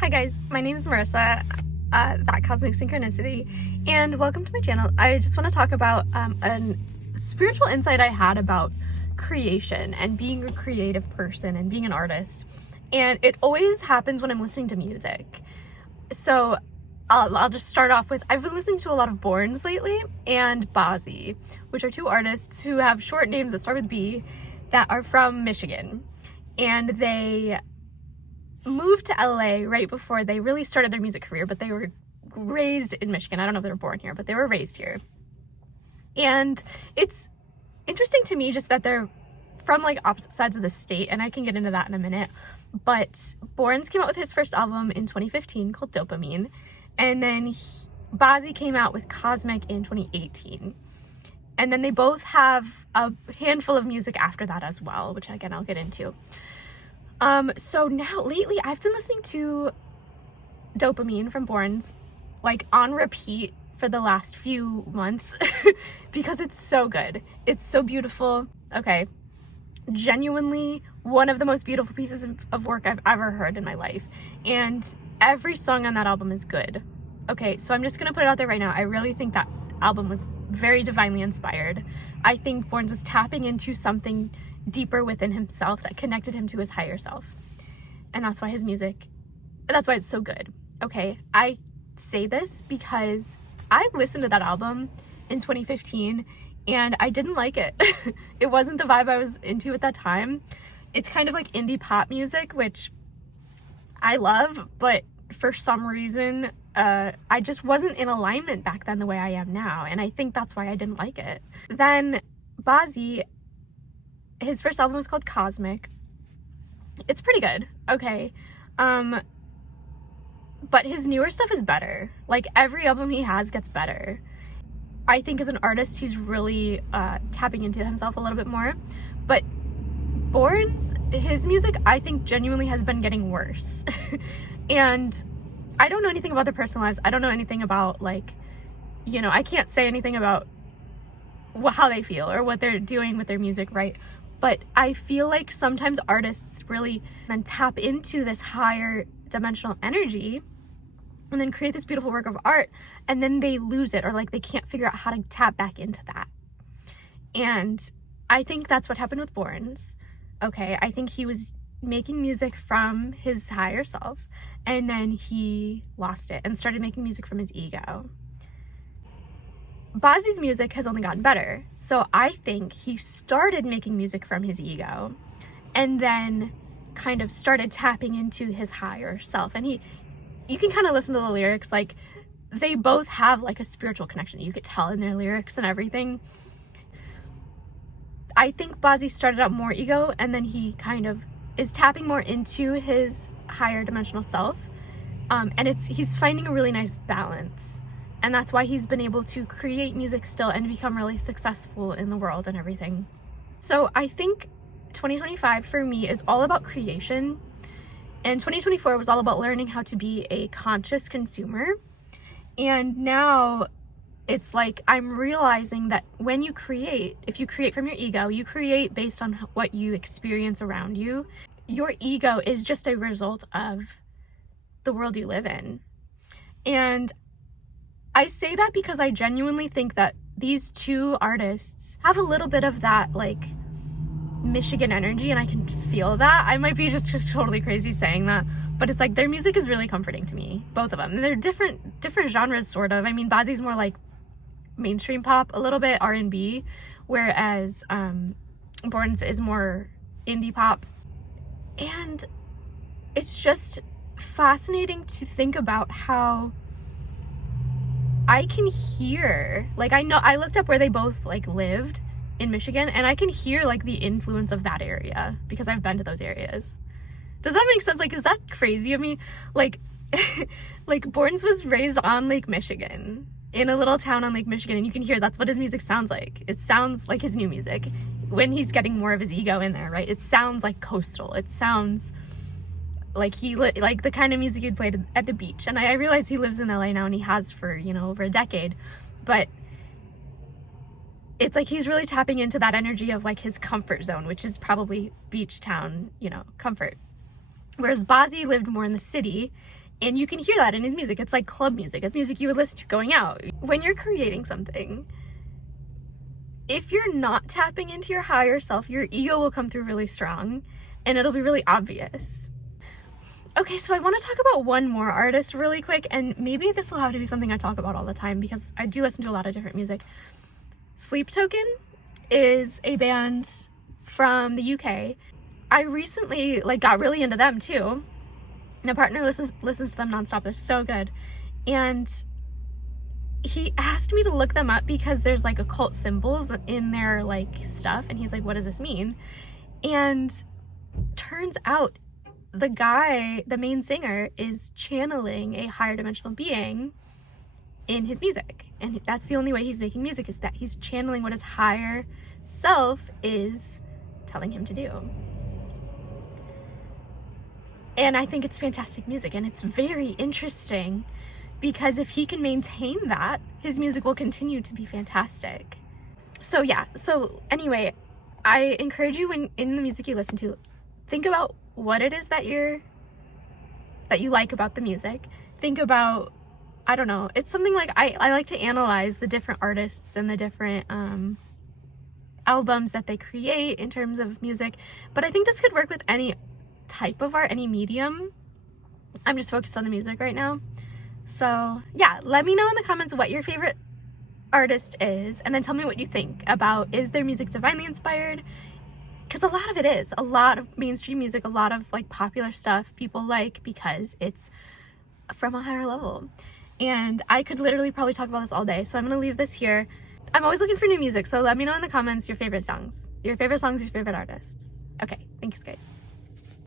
Hi guys, my name is Marissa, that Cosmic Synchronicity, and welcome to my channel. I just want to talk about a spiritual insight I had about creation and being a creative person and being an artist. And it always happens when I'm listening to music. So I'll just start off with, I've been listening to a lot of Børns lately and Bazzi, which are two artists who have short names that start with B that are from Michigan. And they moved to LA right before they really started their music career, but they were raised in Michigan. I don't know if they were born here, but they were raised here. And it's interesting to me just that they're from like opposite sides of the state, and I can get into that in a minute. But Børns came out with his first album in 2015 called Dopamine, and then Bazzi came out with Cosmic in 2018. And then they both have a handful of music after that as well, which again I'll get into. So now lately I've been listening to Dopamine from Børns like on repeat for the last few months because it's so good. It's so beautiful. Okay. Genuinely one of the most beautiful pieces of work I've ever heard in my life. And every song on that album is good. Okay. So I'm just going to put it out there right now. I really think that album was very divinely inspired. I think Børns was tapping into something deeper within himself that connected him to his higher self. And that's why that's why it's so good. Okay, I say this because I listened to that album in 2015 and I didn't like it. It wasn't the vibe I was into at that time. It's kind of like indie pop music, which I love, but for some reason, I just wasn't in alignment back then the way I am now. And I think that's why I didn't like it. Then Bazzi, his first album was called Cosmic. It's pretty good, okay. But his newer stuff is better. Like every album he has gets better. I think as an artist, he's really tapping into himself a little bit more. But Børns, his music, I think genuinely has been getting worse. And I don't know anything about their personal lives. I don't know anything about like, I can't say anything about how they feel or what they're doing with their music, right? But I feel like sometimes artists really then tap into this higher dimensional energy and then create this beautiful work of art, and then they lose it, or like they can't figure out how to tap back into that. And I think that's what happened with Børns. Okay, I think he was making music from his higher self, and then he lost it and started making music from his ego. Bazzi's music has only gotten better. So I think he started making music from his ego and then kind of started tapping into his higher self. And you can kind of listen to the lyrics, like they both have like a spiritual connection. You could tell in their lyrics and everything. I think Bazzi started out more ego and then he kind of is tapping more into his higher dimensional self. And he's finding a really nice balance. And that's why he's been able to create music still and become really successful in the world and everything. So I think 2025 for me is all about creation. And 2024 was all about learning how to be a conscious consumer. And now it's like I'm realizing that when you create, if you create from your ego, you create based on what you experience around you. Your ego is just a result of the world you live in. And I say that because I genuinely think that these two artists have a little bit of that like Michigan energy, and I can feel that. I might be just totally crazy saying that, but it's like their music is really comforting to me, both of them. And they're different genres sort of. I mean, Bazzi's more like mainstream pop, a little bit R&B, whereas Børns is more indie pop. And it's just fascinating to think about how I can hear, like I looked up where they both like lived in Michigan, and I can hear like the influence of that area because I've been to those areas. Does that make sense? Like, is that crazy of me? Like, like Børns was raised on Lake Michigan, in a little town on Lake Michigan, and you can hear that's what his music sounds like. It sounds like his new music when he's getting more of his ego in there, right? It sounds like coastal. It sounds like like the kind of music he'd played at the beach. And I realize he lives in LA now, and he has for, over a decade. But it's like he's really tapping into that energy of like his comfort zone, which is probably beach town, comfort. Whereas Bazzi lived more in the city And you can hear that in his music. It's like club music. It's music you would listen to going out. When you're creating something, if you're not tapping into your higher self, your ego will come through really strong and it'll be really obvious. Okay, so I want to talk about one more artist really quick, and maybe this will have to be something I talk about all the time because I do listen to a lot of different music. Sleep Token is a band from the UK. I recently got really into them too. My partner listens to them nonstop. They're so good. And he asked me to look them up because there's like occult symbols in their stuff, and he's like, what does this mean? And turns out the main singer, is channeling a higher dimensional being in his music, and that's the only way he's making music, is that he's channeling what his higher self is telling him to do. And I think it's fantastic music, and it's very interesting because if he can maintain that, his music will continue to be fantastic. So yeah, so anyway, I encourage you, when in the music you listen to, think about what it is that you like about the music. Think about, I don't know, it's something like I like to analyze the different artists and the different albums that they create in terms of music, but I think this could work with any type of art, any medium. I'm just focused on the music right now. So yeah, let me know in the comments what your favorite artist is, and then tell me what you think about, is their music divinely inspired? Because a lot of it is. A lot of mainstream music, a lot of popular stuff people like because it's from a higher level. And I could literally probably talk about this all day, so I'm gonna leave this here. I'm always looking for new music, so let me know in the comments your favorite songs, your favorite artists. Okay, thanks guys.